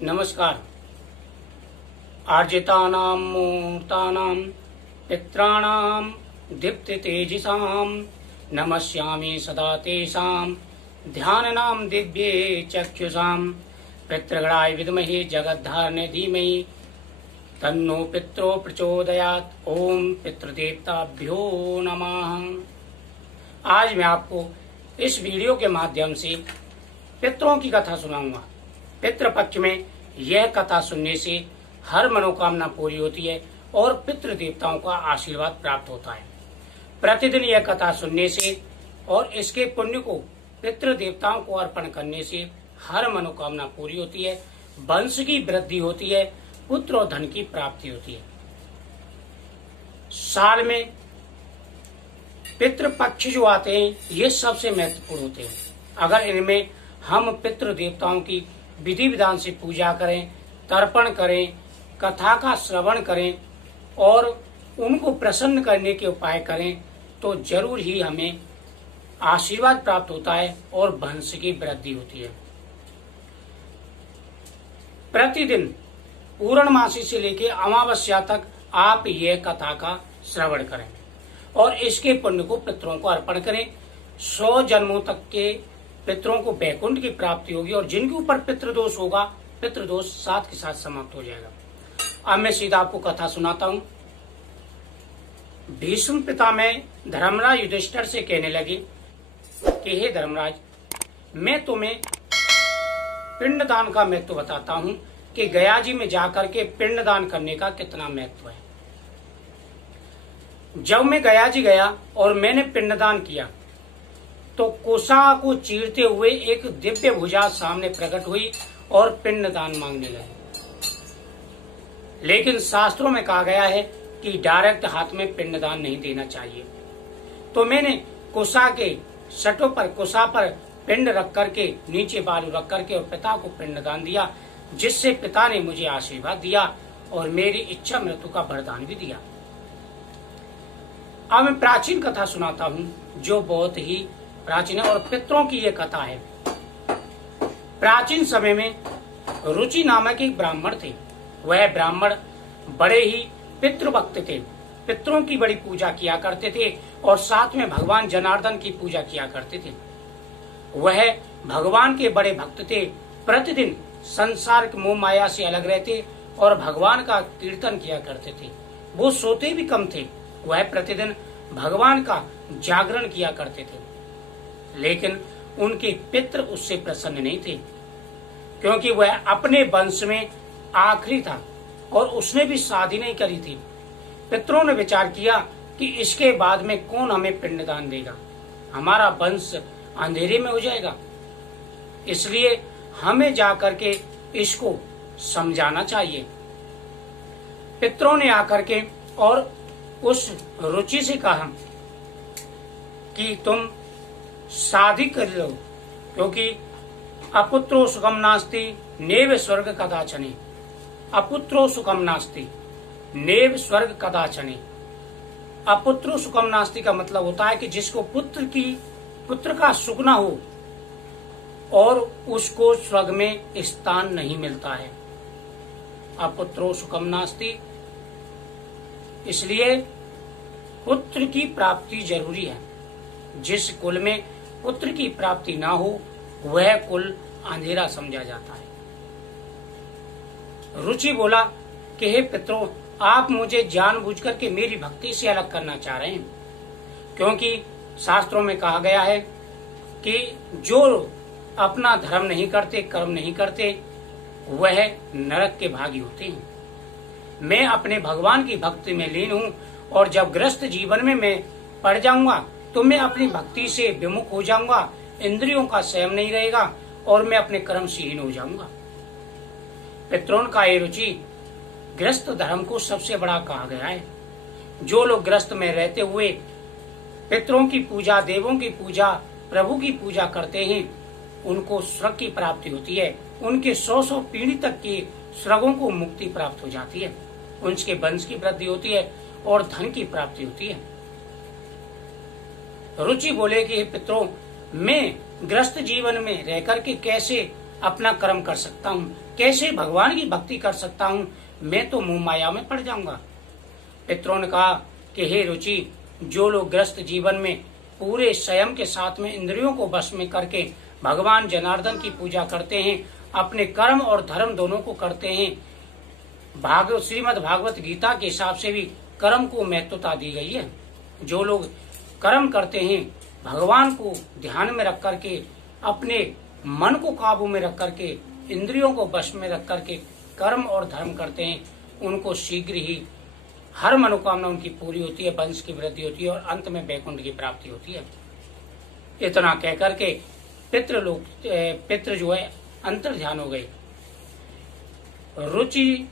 नमस्कार। आर्जितानां मूर्तानां पित्राणां दीप्तितेजसां नमस्यामि सदा तेषां ध्याननां दिव्ये चक्षुषां पितृगणाय विद्महे जगद्धारणे धीमहि तन्नो पित्रो प्रचोदयात्। ओम पितृदेवताभ्यो नमः। आज मैं आपको इस वीडियो के माध्यम से पितरों की कथा सुनाऊंगा। पितृपक्ष में यह कथा सुनने से हर मनोकामना पूरी होती है और पितृ देवताओं का आशीर्वाद प्राप्त होता है। प्रतिदिन यह कथा सुनने से और इसके पुण्य को पितृ देवताओं को अर्पण करने से हर मनोकामना पूरी होती है, वंश की वृद्धि होती है, पुत्र और धन की प्राप्ति होती है। साल में पितृपक्ष जो आते हैं ये सबसे महत्वपूर्ण होते हैं। अगर इनमें हम पितृ देवताओं की विधि विधान से पूजा करें, तर्पण करें, कथा का श्रवण करें और उनको प्रसन्न करने के उपाय करें तो जरूर ही हमें आशीर्वाद प्राप्त होता है और वंश की वृद्धि होती है। प्रतिदिन पूर्णमासी से लेकर अमावस्या तक आप यह कथा का श्रवण करें और इसके पुण्य को पितरों को अर्पण करें। 100 जन्मों तक के पितरों को वैकुंठ की प्राप्ति होगी और जिनके ऊपर पितृदोष होगा, पितृदोष साथ के साथ समाप्त हो जाएगा। अब मैं सीधा आपको कथा सुनाता हूँ। भीष्म पितामह धर्मराज युधिष्ठिर से कहने लगे कि हे धर्मराज, मैं तुम्हें पिंडदान का महत्व बताता हूँ कि गया जी में जाकर के पिंडदान करने का कितना महत्व है। जब मैं गया जी गया और मैंने पिंडदान किया तो कोसा को चीरते हुए एक दिव्य भुजा सामने प्रकट हुई और पिंडदान मांगने लगी। लेकिन शास्त्रों में कहा गया है कि डायरेक्ट हाथ में पिंडदान नहीं देना चाहिए। तो मैंने कोसा के सटों पर, कोसा पर पिंड रख करके, नीचे बालू रख करके और पिता को पिंडदान दिया, जिससे पिता ने मुझे आशीर्वाद दिया और मेरी इच्छा मृत्यु का वरदान भी दिया। अब मैं प्राचीन कथा सुनाता हूँ जो बहुत ही प्राचीन है और पितरों की ये कथा है। प्राचीन समय में रुचि नामक एक ब्राह्मण थे। वह ब्राह्मण बड़े ही पितृभक्त थे, पितरों की बड़ी पूजा किया करते थे और साथ में भगवान जनार्दन की पूजा किया करते थे। वह भगवान के बड़े भक्त थे, प्रतिदिन संसार के मोह माया से अलग रहते और भगवान का कीर्तन किया करते थे। वो सोते भी कम थे, वह प्रतिदिन भगवान का जागरण किया करते थे। लेकिन उनके पितृ उससे प्रसन्न नहीं थे, क्योंकि वह अपने वंश में आखिरी था और उसने भी शादी नहीं करी थी। पितरों ने विचार किया कि इसके बाद में कौन हमें पिंडदान देगा, हमारा वंश अंधेरे में हो जाएगा, इसलिए हमें जाकर के इसको समझाना चाहिए। पितरों ने आकर के और उस रुचि से कहा कि तुम शादी कर लो, क्योंकि अपुत्रो सुखम नास्ति नेव स्वर्ग कदाचने। अपुत्रो सुखम नास्ति नेव स्वर्ग कदाचने। अपुत्रो सुखम नास्ति का मतलब होता है कि जिसको पुत्र का सुख ना हो और उसको स्वर्ग में स्थान नहीं मिलता है। अपुत्रो सुखम नास्ति, इसलिए पुत्र की प्राप्ति जरूरी है। जिस कुल में पुत्र की प्राप्ति ना हो वह कुल अंधेरा समझा जाता है। रुचि बोला कि हे पितरों, आप मुझे जानबूझकर के मेरी भक्ति से अलग करना चाह रहे हैं, क्योंकि शास्त्रों में कहा गया है कि जो अपना धर्म नहीं करते, कर्म नहीं करते, वह नरक के भागी होते हैं। मैं अपने भगवान की भक्ति में लीन हूँ और जब ग्रस्त जीवन में मैं पड़ जाऊंगा तो मैं अपनी भक्ति से विमुख हो जाऊंगा, इंद्रियों का संयम नहीं रहेगा और मैं अपने कर्म से हीन हो जाऊंगा। पितरों का ये रुचि ग्रस्त धर्म को सबसे बड़ा कहा गया है। जो लोग ग्रस्त में रहते हुए पितरों की पूजा, देवों की पूजा, प्रभु की पूजा करते हैं, उनको स्वर्ग की प्राप्ति होती है। उनके 100 पीढ़ी तक के स्वर्गों को मुक्ति प्राप्त हो जाती है, उनके वंश की वृद्धि होती है और धन की प्राप्ति होती है। रुचि बोले कि पितरों, मैं ग्रस्त जीवन में रहकर के कैसे अपना कर्म कर सकता हूँ, कैसे भगवान की भक्ति कर सकता हूँ, मैं तो मोह माया में पड़ जाऊंगा। पितरों ने कहा कि हे रुचि, जो लोग ग्रस्त जीवन में पूरे संयम के साथ में इंद्रियों को वश में करके भगवान जनार्दन की पूजा करते हैं, अपने कर्म और धर्म दोनों को करते हैं, श्रीमद् भागवत गीता के हिसाब से भी कर्म को महत्वता दी गई है। जो लोग कर्म करते हैं, भगवान को ध्यान में रख करके, अपने मन को काबू में रख करके, इंद्रियों को वश में रख करके कर्म और धर्म करते हैं, उनको शीघ्र ही हर मनोकामना उनकी पूरी होती है, वंश की वृद्धि होती है और अंत में वैकुंठ की प्राप्ति होती है। इतना कह करके पितृ जो है अंतर ध्यान हो गए। रुचि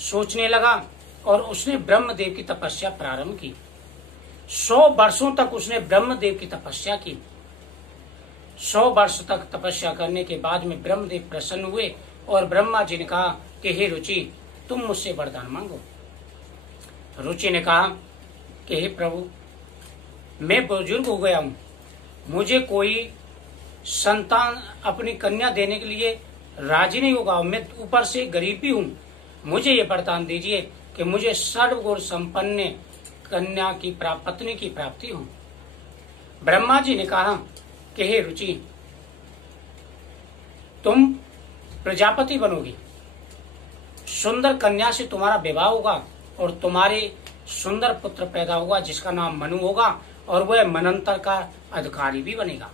सोचने लगा और उसने ब्रह्मदेव की तपस्या प्रारंभ की। 100 वर्षों तक उसने ब्रह्मदेव की तपस्या की। 100 वर्ष तक तपस्या करने के बाद में ब्रह्मदेव प्रसन्न हुए और ब्रह्मा जी ने कहा कि हे रुचि, तुम मुझसे वरदान मांगो। रुचि ने कहा कि हे प्रभु, मैं बुजुर्ग हो गया हूँ, मुझे कोई संतान अपनी कन्या देने के लिए राजी नहीं होगा, मैं ऊपर से गरीब भी हूँ, मुझे ये वरदान दीजिए कि मुझे सर्वगुण संपन्न कन्या की पत्नी की प्राप्ति हो। ब्रह्मा जी ने कहा कि हे रुचि, तुम प्रजापति बनोगी, सुंदर कन्या से तुम्हारा विवाह होगा और तुम्हारे सुंदर पुत्र पैदा होगा जिसका नाम मनु होगा और वह मनंतर का अधिकारी भी बनेगा।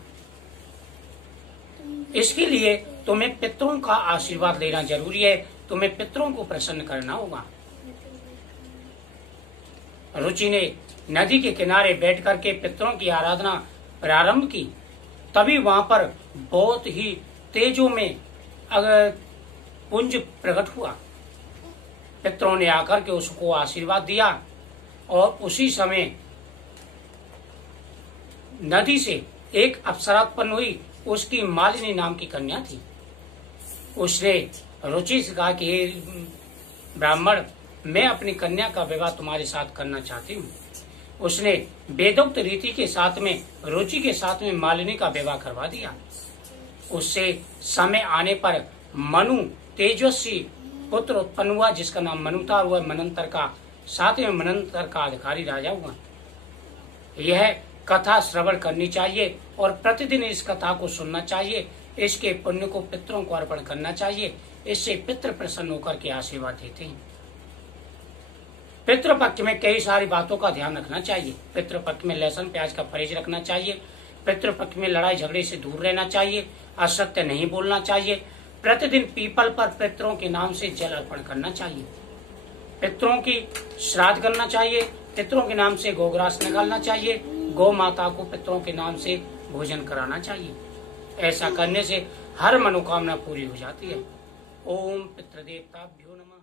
इसके लिए तुम्हें पितरों का आशीर्वाद लेना जरूरी है, तुम्हें पितरों को प्रसन्न करना होगा। रुचि ने नदी के किनारे बैठ करके पितरों की आराधना प्रारंभ की। तभी वहां पर बहुत ही तेजों में पुंज प्रकट हुआ। पितरों ने आकर के उसको आशीर्वाद दिया और उसी समय नदी से एक अप्सरा उत्पन्न हुई। उसकी मालिनी नाम की कन्या थी। उसने रुचि से कहा कि हे ब्राह्मण, मैं अपनी कन्या का विवाह तुम्हारे साथ करना चाहती हूँ। उसने वेदोक्त रीति के साथ में रुचि के साथ में मालिनी का विवाह करवा दिया। उससे समय आने पर मनु तेजस्वी पुत्र उत्पन्न हुआ जिसका नाम मनु था। वह मनंतर का साथ में मनंतर का अधिकारी राजा हुआ। यह कथा श्रवण करनी चाहिए और प्रतिदिन इस कथा को सुनना चाहिए। इसके पुण्य को पितरों को अर्पण करना चाहिए। इससे पितृ प्रसन्न होकर के आशीर्वाद देते हैं। पितृपक्ष में कई सारी बातों का ध्यान रखना चाहिए। पितृपक्ष में लहसुन प्याज का परहेज रखना चाहिए। पितृपक्ष में लड़ाई झगड़े से दूर रहना चाहिए। असत्य नहीं बोलना चाहिए। प्रतिदिन पीपल पर पितरों के नाम से जल अर्पण करना चाहिए। पितरों की श्राद्ध करना चाहिए। पितरों के नाम से गोग्रास निकालना चाहिए। गौ माता को पितरों के नाम से भोजन कराना चाहिए। ऐसा करने से हर मनोकामना पूरी हो जाती है। ओम पितृदेवताभ्यो नमः।